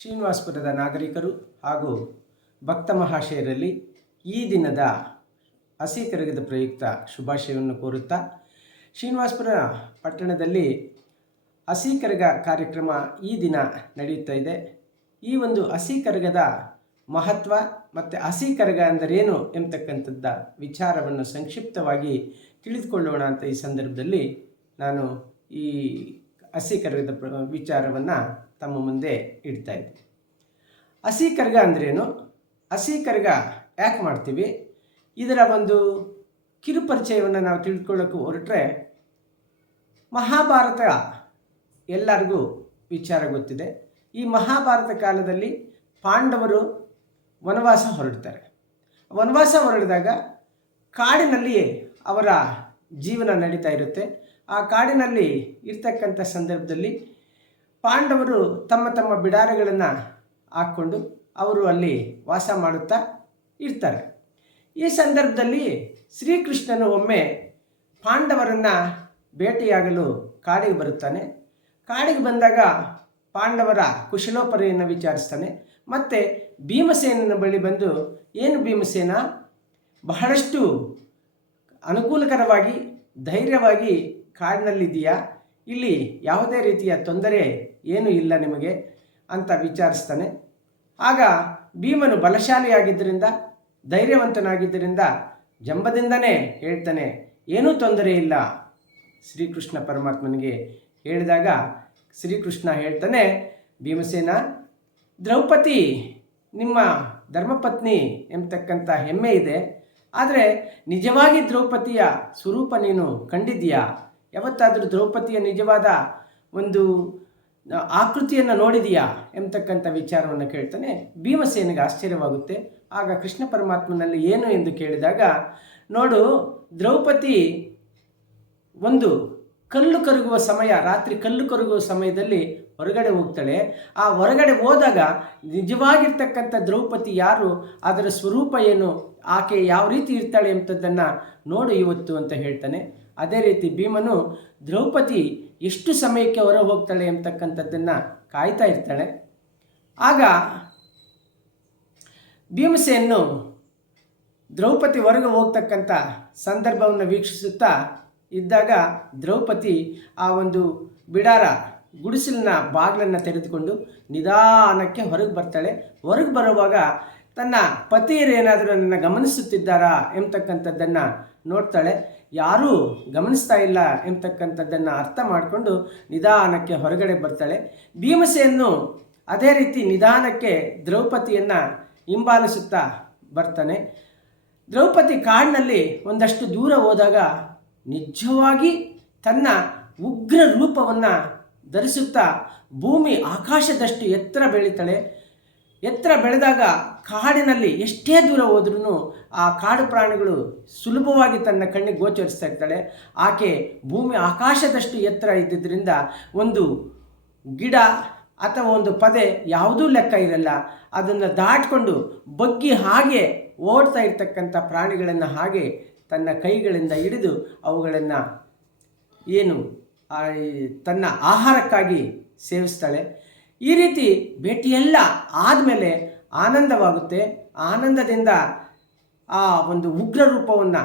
ಶ್ರೀನಿವಾಸಪುರದ ನಾಗರಿಕರು ಹಾಗೂ ಭಕ್ತ ಮಹಾಶಯರಲ್ಲಿ ಈ ದಿನದ ಹಸಿ ಕರಗದ ಪ್ರಯುಕ್ತ ಶುಭಾಶಯವನ್ನು ಕೋರುತ್ತಾ, ಶ್ರೀನಿವಾಸಪುರ ಪಟ್ಟಣದಲ್ಲಿ ಹಸಿ ಕರಗ ಕಾರ್ಯಕ್ರಮ ಈ ದಿನ ನಡೆಯುತ್ತಾ ಇದೆ. ಈ ಒಂದು ಹಸಿ ಕರಗದ ಮಹತ್ವ ಮತ್ತು ಹಸಿ ಕರಗ ಅಂದರೇನು ಎಂಬತಕ್ಕಂಥದ್ದ ವಿಚಾರವನ್ನು ಸಂಕ್ಷಿಪ್ತವಾಗಿ ತಿಳಿದುಕೊಳ್ಳೋಣ ಅಂತ ಈ ಸಂದರ್ಭದಲ್ಲಿ ನಾನು ಈ ಹಸಿ ಕರಗದ ವಿಚಾರವನ್ನು ತಮ್ಮ ಮುಂದೆ ಇಡ್ತಾ ಇದ್ದೀನಿ. ಹಸಿ ಕರಗ ಅಂದ್ರೇನು, ಹಸಿ ಕರಗ ಯಾಕೆ ಮಾಡ್ತೀವಿ, ಇದರ ಒಂದು ಕಿರುಪರಿಚಯವನ್ನು ನಾವು ತಿಳ್ಕೊಳ್ಳೋಕೆ ಹೊರಟ್ರೆ, ಮಹಾಭಾರತ ಎಲ್ಲರಿಗೂ ವಿಚಾರ ಗೊತ್ತಿದೆ. ಈ ಮಹಾಭಾರತ ಕಾಲದಲ್ಲಿ ಪಾಂಡವರು ವನವಾಸ ಹೊರಡ್ತಾರೆ. ವನವಾಸ ಹೊರಡಿದಾಗ ಕಾಡಿನಲ್ಲಿ ಅವರ ಜೀವನ ನಡೀತಾ ಇರುತ್ತೆ. ಆ ಕಾಡಿನಲ್ಲಿ ಇರ್ತಕ್ಕಂಥ ಸಂದರ್ಭದಲ್ಲಿ ಪಾಂಡವರು ತಮ್ಮ ತಮ್ಮ ಬಿಡಾರಗಳನ್ನು ಹಾಕ್ಕೊಂಡು ಅವರು ಅಲ್ಲಿ ವಾಸ ಮಾಡುತ್ತಾ ಇರ್ತಾರೆ. ಈ ಸಂದರ್ಭದಲ್ಲಿ ಶ್ರೀಕೃಷ್ಣನು ಒಮ್ಮೆ ಪಾಂಡವರನ್ನು ಭೇಟಿಯಾಗಲು ಕಾಡಿಗೆ ಬರುತ್ತಾನೆ. ಕಾಡಿಗೆ ಬಂದಾಗ ಪಾಂಡವರ ಕುಶಲೋಪರಿಯನ್ನು ವಿಚಾರಿಸ್ತಾನೆ. ಮತ್ತು ಭೀಮಸೇನನ ಬಳಿ ಬಂದು, ಏನು ಭೀಮಸೇನ, ಬಹಳಷ್ಟು ಅನುಕೂಲಕರವಾಗಿ ಧೈರ್ಯವಾಗಿ ಕಾಡಿನಲ್ಲಿದೆಯಾ, ಇಲ್ಲಿ ಯಾವುದೇ ರೀತಿಯ ತೊಂದರೆ ಏನೂ ಇಲ್ಲ ನಿಮಗೆ ಅಂತ ವಿಚಾರಿಸ್ತಾನೆ. ಆಗ ಭೀಮನು ಬಲಶಾಲಿಯಾಗಿದ್ದರಿಂದ, ಧೈರ್ಯವಂತನಾಗಿದ್ದರಿಂದ ಜಂಬದಿಂದನೇ ಹೇಳ್ತಾನೆ, ಏನೂ ತೊಂದರೆ ಇಲ್ಲ ಶ್ರೀಕೃಷ್ಣ ಪರಮಾತ್ಮನಿಗೆ ಹೇಳಿದಾಗ ಶ್ರೀಕೃಷ್ಣ ಹೇಳ್ತಾನೆ, ಭೀಮಸೇನ, ದ್ರೌಪದಿ ನಿಮ್ಮ ಧರ್ಮಪತ್ನಿ ಎಂಬತಕ್ಕಂಥ ಹೆಮ್ಮೆ ಇದೆ, ಆದರೆ ನಿಜವಾಗಿ ದ್ರೌಪದಿಯ ಸ್ವರೂಪ ನೀನು ಕಂಡಿದ್ದೀಯಾ? ಯಾವತ್ತಾದರೂ ದ್ರೌಪದಿಯ ನಿಜವಾದ ಒಂದು ಆಕೃತಿಯನ್ನು ನೋಡಿದೆಯಾ ಎಂಬತಕ್ಕಂಥ ವಿಚಾರವನ್ನು ಕೇಳ್ತಾನೆ. ಭೀಮಸೇನಿಗೆ ಆಶ್ಚರ್ಯವಾಗುತ್ತೆ. ಆಗ ಕೃಷ್ಣ ಪರಮಾತ್ಮನಲ್ಲಿ ಏನು ಎಂದು ಕೇಳಿದಾಗ, ನೋಡು, ದ್ರೌಪದಿ ಒಂದು ಕಲ್ಲು ಕರಗುವ ಸಮಯ, ರಾತ್ರಿ ಕಲ್ಲು ಕರಗುವ ಸಮಯದಲ್ಲಿ ಹೊರಗಡೆ ಹೋಗ್ತಾಳೆ. ಆ ಹೊರಗಡೆ ಹೋದಾಗ ನಿಜವಾಗಿರ್ತಕ್ಕಂಥ ದ್ರೌಪದಿ ಯಾರು, ಅದರ ಸ್ವರೂಪ ಏನು, ಆಕೆ ಯಾವ ರೀತಿ ಇರ್ತಾಳೆ ಎಂಬುದನ್ನು ನೋಡು ಇವತ್ತು ಅಂತ ಹೇಳ್ತಾನೆ. ಅದೇ ರೀತಿ ಭೀಮನು ದ್ರೌಪದಿ ಎಷ್ಟು ಸಮಯಕ್ಕೆ ಹೊರ ಹೋಗ್ತಾಳೆ ಎಂಬತಕ್ಕಂಥದ್ದನ್ನು ಕಾಯ್ತಾ ಇರ್ತಾಳೆ. ಆಗ ಭೀಮಸೇನನು ದ್ರೌಪದಿ ಹೊರಗೆ ಹೋಗ್ತಕ್ಕಂಥ ಸಂದರ್ಭವನ್ನು ವೀಕ್ಷಿಸುತ್ತಾ ಇದ್ದಾಗ ದ್ರೌಪದಿ ಆ ಒಂದು ಬಿಡಾರ ಗುಡಿಸಲಿನ ಬಾಗಿಲನ್ನು ತೆರೆದುಕೊಂಡು ನಿಧಾನಕ್ಕೆ ಹೊರಗೆ ಬರ್ತಾಳೆ. ಹೊರಗೆ ಬರುವಾಗ ತನ್ನ ಪತಿಯರೇನಾದರೂ ನನ್ನ ಗಮನಿಸುತ್ತಿದ್ದಾರಾ ಎಂಬತಕ್ಕಂಥದ್ದನ್ನು ನೋಡ್ತಾಳೆ. ಯಾರೂ ಗಮನಿಸ್ತಾ ಇಲ್ಲ ಎಂಬತಕ್ಕಂಥದ್ದನ್ನು ಅರ್ಥ ಮಾಡಿಕೊಂಡು ನಿಧಾನಕ್ಕೆ ಹೊರಗಡೆ ಬರ್ತಾಳೆ. ಭೀಮಸೇನನು ಅದೇ ರೀತಿ ನಿಧಾನಕ್ಕೆ ದ್ರೌಪದಿಯನ್ನು ಹಿಂಬಾಲಿಸುತ್ತಾ ಬರ್ತಾನೆ. ದ್ರೌಪದಿ ಕಾಡಿನಲ್ಲಿ ಒಂದಷ್ಟು ದೂರ ಹೋದಾಗ ನಿಜವಾಗಿ ತನ್ನ ಉಗ್ರ ರೂಪವನ್ನು ಧರಿಸುತ್ತಾ ಭೂಮಿ ಆಕಾಶದಷ್ಟು ಎತ್ತರ ಬೆಳೀತಾಳೆ. ಎತ್ತರ ಬೆಳೆದಾಗ ಕಾಡಿನಲ್ಲಿ ಎಷ್ಟೇ ದೂರ ಹೋದ್ರೂ ಆ ಕಾಡು ಪ್ರಾಣಿಗಳು ಸುಲಭವಾಗಿ ತನ್ನ ಕಣ್ಣಿಗೆ ಗೋಚರಿಸ್ತಾ ಇರ್ತಾಳೆ. ಆಕೆ ಭೂಮಿ ಆಕಾಶದಷ್ಟು ಎತ್ತರ ಇದ್ದಿದ್ದರಿಂದ ಒಂದು ಗಿಡ ಅಥವಾ ಒಂದು ಪೊದೆ ಯಾವುದೂ ಲೆಕ್ಕ ಇರಲ್ಲ. ಅದನ್ನು ದಾಟಿಕೊಂಡು ಬಗ್ಗಿ ಹಾಗೆ ಓಡ್ತಾ ಇರ್ತಕ್ಕಂಥ ಪ್ರಾಣಿಗಳನ್ನು ಹಾಗೆ ತನ್ನ ಕೈಗಳಿಂದ ಹಿಡಿದು ಅವುಗಳನ್ನು ಏನು ತನ್ನ ಆಹಾರಕ್ಕಾಗಿ ಸೇವಿಸ್ತಾಳೆ. ಈ ರೀತಿ ಭೇಟಿಯೆಲ್ಲ ಆದಮೇಲೆ ಆನಂದವಾಗುತ್ತೆ. ಆನಂದದಿಂದ ಆ ಒಂದು ಉಗ್ರ ರೂಪವನ್ನು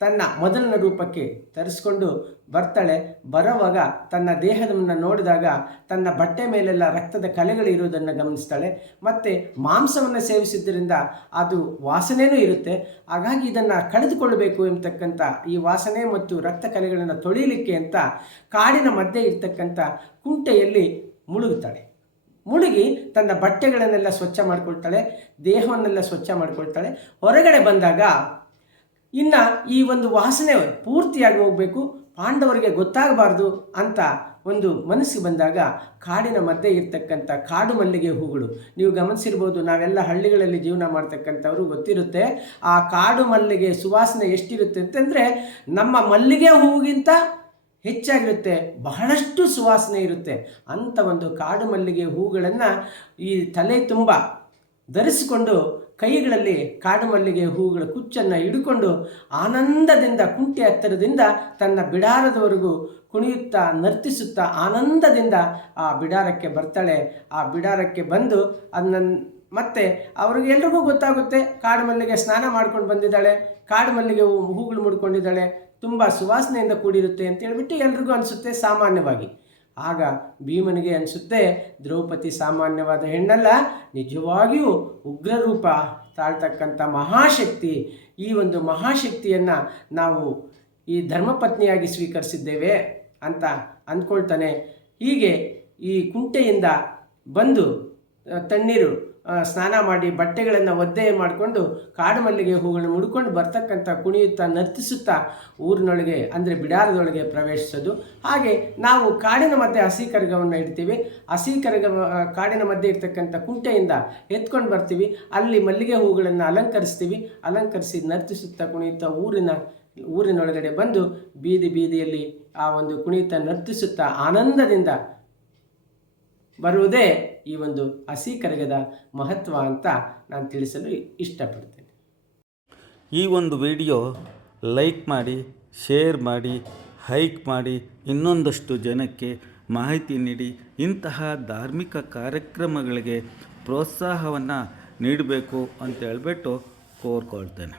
ತನ್ನ ಮೊದಲನೇ ರೂಪಕ್ಕೆ ತರಿಸ್ಕೊಂಡು ಬರ್ತಾಳೆ. ಬರೋವಾಗ ತನ್ನ ದೇಹವನ್ನು ನೋಡಿದಾಗ ತನ್ನ ಬಟ್ಟೆ ಮೇಲೆಲ್ಲ ರಕ್ತದ ಕಲೆಗಳಿರುವುದನ್ನು ಗಮನಿಸ್ತಾಳೆ. ಮತ್ತು ಮಾಂಸವನ್ನು ಸೇವಿಸಿದ್ದರಿಂದ ಅದು ವಾಸನೆಯೂ ಇರುತ್ತೆ. ಹಾಗಾಗಿ ಇದನ್ನು ಕಳೆದುಕೊಳ್ಳಬೇಕು ಎಂಬತಕ್ಕಂಥ ಈ ವಾಸನೆ ಮತ್ತು ರಕ್ತ ಕಲೆಗಳನ್ನು ತೊಳಿಲಿಕ್ಕೆ ಅಂತ ಕಾಡಿನ ಮಧ್ಯೆ ಇರ್ತಕ್ಕಂಥ ಕುಂಟೆಯಲ್ಲಿ ಮುಳುಗುತ್ತಾಳೆ. ಮುಳುಗಿ ತನ್ನ ಬಟ್ಟೆಗಳನ್ನೆಲ್ಲ ಸ್ವಚ್ಛ ಮಾಡಿಕೊಳ್ತಾಳೆ, ದೇಹವನ್ನೆಲ್ಲ ಸ್ವಚ್ಛ ಮಾಡಿಕೊಳ್ತಾಳೆ. ಹೊರಗಡೆ ಬಂದಾಗ ಇನ್ನು ಈ ಒಂದು ವಾಸನೆ ಪೂರ್ತಿಯಾಗಿ ಹೋಗಬೇಕು, ಪಾಂಡವರಿಗೆ ಗೊತ್ತಾಗಬಾರ್ದು ಅಂತ ಒಂದು ಮನಸ್ಸಿಗೆ ಬಂದಾಗ ಕಾಡಿನ ಮಧ್ಯೆ ಇರ್ತಕ್ಕಂಥ ಕಾಡು ಮಲ್ಲಿಗೆ ಹೂಗಳು, ನೀವು ಗಮನಿಸಿರ್ಬೋದು, ನಾವೆಲ್ಲ ಹಳ್ಳಿಗಳಲ್ಲಿ ಜೀವನ ಮಾಡ್ತಕ್ಕಂಥವ್ರು ಗೊತ್ತಿರುತ್ತೆ. ಆ ಕಾಡು ಮಲ್ಲಿಗೆ ಸುವಾಸನೆ ಎಷ್ಟಿರುತ್ತೆ ಅಂತಂದರೆ ನಮ್ಮ ಮಲ್ಲಿಗೆ ಹೂವಿಗಿಂತ ಹೆಚ್ಚಾಗಿರುತ್ತೆ, ಬಹಳಷ್ಟು ಸುವಾಸನೆ ಇರುತ್ತೆ. ಅಂಥ ಒಂದು ಕಾಡು ಮಲ್ಲಿಗೆ ಹೂಗಳನ್ನು ಈ ತಲೆ ತುಂಬ ಧರಿಸಿಕೊಂಡು ಕೈಗಳಲ್ಲಿ ಕಾಡು ಮಲ್ಲಿಗೆ ಹೂಗಳ ಕುಚ್ಚನ್ನು ಹಿಡ್ಕೊಂಡು ಆನಂದದಿಂದ ಕುಂಟೆ ಹತ್ತಿರದಿಂದ ತನ್ನ ಬಿಡಾರದವರೆಗೂ ಕುಣಿಯುತ್ತಾ ನರ್ತಿಸುತ್ತಾ ಆನಂದದಿಂದ ಆ ಬಿಡಾರಕ್ಕೆ ಬರ್ತಾಳೆ. ಆ ಬಿಡಾರಕ್ಕೆ ಬಂದು ಅದನ್ನ ಮತ್ತೆ ಅವ್ರಿಗೆಲ್ರಿಗೂ ಗೊತ್ತಾಗುತ್ತೆ ಕಾಡು ಮಲ್ಲಿಗೆ ಸ್ನಾನ ಮಾಡ್ಕೊಂಡು ಬಂದಿದ್ದಾಳೆ, ಕಾಡು ಮಲ್ಲಿಗೆ ಹೂಗಳು ಮುಡ್ಕೊಂಡಿದ್ದಾಳೆ, ತುಂಬ ಸುವಾಸನೆಯಿಂದ ಕೂಡಿರುತ್ತೆ ಅಂತ ಹೇಳ್ಬಿಟ್ಟು ಎಲ್ರಿಗೂ ಅನಿಸುತ್ತೆ ಸಾಮಾನ್ಯವಾಗಿ. ಆಗ ಭೀಮನಿಗೆ ಅನಿಸುತ್ತೆ ದ್ರೌಪದಿ ಸಾಮಾನ್ಯವಾದ ಹೆಣ್ಣಲ್ಲ, ನಿಜವಾಗಿಯೂ ಉಗ್ರರೂಪ ತಾಳ್ತಕ್ಕಂಥ ಮಹಾಶಕ್ತಿ. ಈ ಒಂದು ಮಹಾಶಕ್ತಿಯನ್ನು ನಾವು ಈ ಧರ್ಮಪತ್ನಿಯಾಗಿ ಸ್ವೀಕರಿಸಿದ್ದೇವೆ ಅಂತ ಅಂದ್ಕೊಳ್ತಾನೆ. ಹೀಗೆ ಈ ಕುಂಟೆಯಿಂದ ಬಂದು ತಣ್ಣೀರು ಸ್ನಾನ ಮಾಡಿ ಬಟ್ಟೆಗಳನ್ನು ಒದ್ದೆ ಮಾಡಿಕೊಂಡು ಕಾಡು ಮಲ್ಲಿಗೆ ಹೂಗಳನ್ನು ಮುಡ್ಕೊಂಡು ಬರ್ತಕ್ಕಂಥ ಕುಣಿಯುತ್ತಾ ನರ್ತಿಸುತ್ತಾ ಊರಿನೊಳಗೆ ಅಂದರೆ ಬಿಡಾರದೊಳಗೆ ಪ್ರವೇಶಿಸೋದು. ಹಾಗೆ ನಾವು ಕಾಡಿನ ಮಧ್ಯೆ ಹಸಿ ಕರಗವನ್ನು ಇಡ್ತೀವಿ. ಹಸಿ ಕರಗ ಕಾಡಿನ ಮಧ್ಯೆ ಇರ್ತಕ್ಕಂಥ ಕುಂಟೆಯಿಂದ ಎತ್ಕೊಂಡು ಬರ್ತೀವಿ. ಅಲ್ಲಿ ಮಲ್ಲಿಗೆ ಹೂಗಳನ್ನು ಅಲಂಕರಿಸ್ತೀವಿ. ಅಲಂಕರಿಸಿ ನರ್ತಿಸುತ್ತಾ ಕುಣಿಯುತ್ತಾ ಊರಿನೊಳಗಡೆ ಬಂದು ಬೀದಿಯಲ್ಲಿ ಆ ಒಂದು ಕುಣಿಯುತ್ತಾ ನರ್ತಿಸುತ್ತಾ ಆನಂದದಿಂದ ಬರುವುದೇ ಈ ಒಂದು ಹಸಿ ಕರಗದ ಮಹತ್ವ ಅಂತ ನಾನು ತಿಳಿಸಲು ಇಷ್ಟಪಡ್ತೇನೆ. ಈ ಒಂದು ವಿಡಿಯೋ ಲೈಕ್ ಮಾಡಿ, ಶೇರ್ ಮಾಡಿ, ಹೈಕ್ ಮಾಡಿ, ಇನ್ನೊಂದಷ್ಟು ಜನಕ್ಕೆ ಮಾಹಿತಿ ನೀಡಿ ಇಂತಹ ಧಾರ್ಮಿಕ ಕಾರ್ಯಕ್ರಮಗಳಿಗೆ ಪ್ರೋತ್ಸಾಹವನ್ನು ನೀಡಬೇಕು ಅಂತ ಹೇಳ್ಬಿಟ್ಟು ಕೋರ್ಕೊಳ್ತೇನೆ.